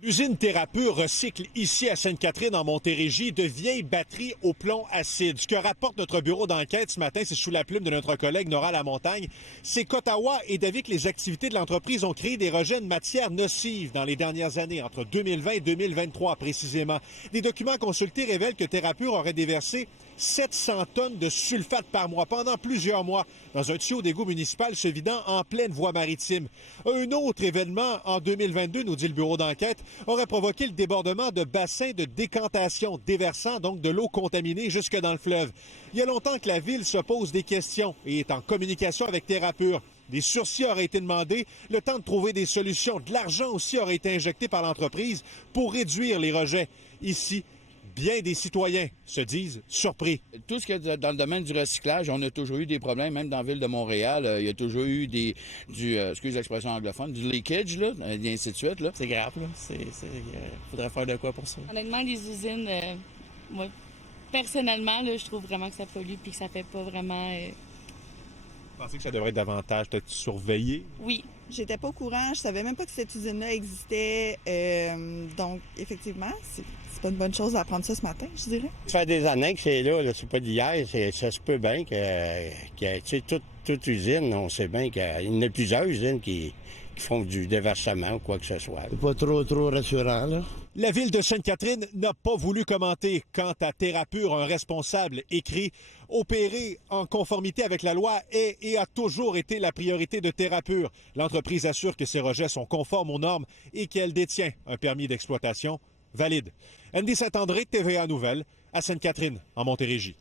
L'usine Thérapure recycle ici à Sainte-Catherine, en Montérégie, de vieilles batteries au plomb acide. Ce que rapporte notre bureau d'enquête ce matin, c'est sous la plume de notre collègue Nora Lamontagne, c'est qu'Ottawa est d'avis que les activités de l'entreprise ont créé des rejets de matières nocives dans les dernières années, entre 2020 et 2023 précisément. Des documents consultés révèlent que Thérapure aurait déversé 700 tonnes de sulfate par mois pendant plusieurs mois dans un tuyau d'égout municipal se vidant en pleine voie maritime. Un autre événement en 2022, nous dit le bureau d'enquête, aurait provoqué le débordement de bassins de décantation, déversant donc de l'eau contaminée jusque dans le fleuve. Il y a longtemps que la ville se pose des questions et est en communication avec Thérapure. Des sursis auraient été demandés, le temps de trouver des solutions. De l'argent aussi aurait été injecté par l'entreprise pour réduire les rejets. Ici, bien des citoyens se disent surpris. Tout ce qui est dans le domaine du recyclage, on a toujours eu des problèmes, même dans la ville de Montréal. Il y a toujours eu excuse l'expression anglophone, du leakage, là, et ainsi de suite. Là. C'est grave, là. Faudrait faire de quoi pour ça? Honnêtement, les usines, moi, personnellement, là, je trouve vraiment que ça pollue puis que ça fait pas vraiment... Vous pensez que ça devrait être davantage peut-être surveillé? Oui. J'étais pas au courant, je savais même pas que cette usine-là existait. Donc, effectivement, c'est pas une bonne chose d'apprendre ça ce matin, je dirais. Ça fait des années que c'est là, c'est pas d'hier. Ça se peut bien que tu sais, toute usine, on sait bien qu'il y en a plusieurs usines qui font du déversement ou quoi que ce soit. C'est pas trop rassurant, là. La ville de Sainte-Catherine n'a pas voulu commenter. Quant à Thérapure, un responsable écrit « Opérer en conformité avec la loi est et a toujours été la priorité de Thérapure. L'entreprise assure que ses rejets sont conformes aux normes et qu'elle détient un permis d'exploitation valide. » Andy Saint-André, TVA Nouvelles, à Sainte-Catherine, en Montérégie.